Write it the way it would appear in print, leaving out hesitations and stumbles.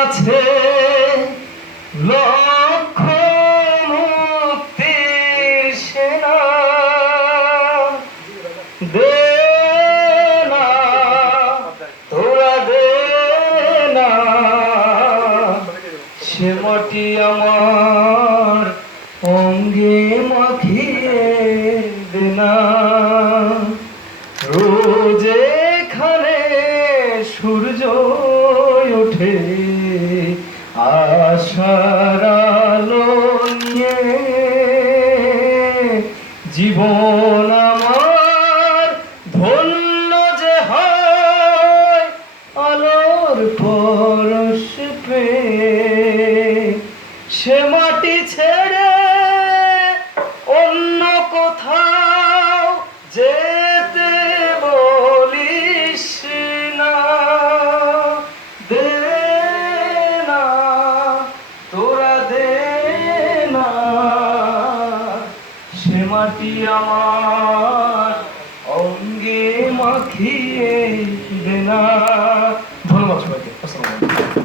আছে লক্ষ মুক্তির সেনা, দে না তোরা দে না সে মাটি আমার অঙ্গে মাখিয়ে দে না। রোজ এখানে সূর্য ওঠে আশার আলো নিয়ে, জীবন আমার ধন্য যে হয় আলোর পরশ পেয়ে। সে মাটি ছেড়ে অন্য কোথাও যেতে বলিস না, দে না তোরা দে না সে মাটি আমার অঙ্গে মাখিয়ে দে না। ধন্যবাদ সবাইকে। আসসালামু আলাইকুম।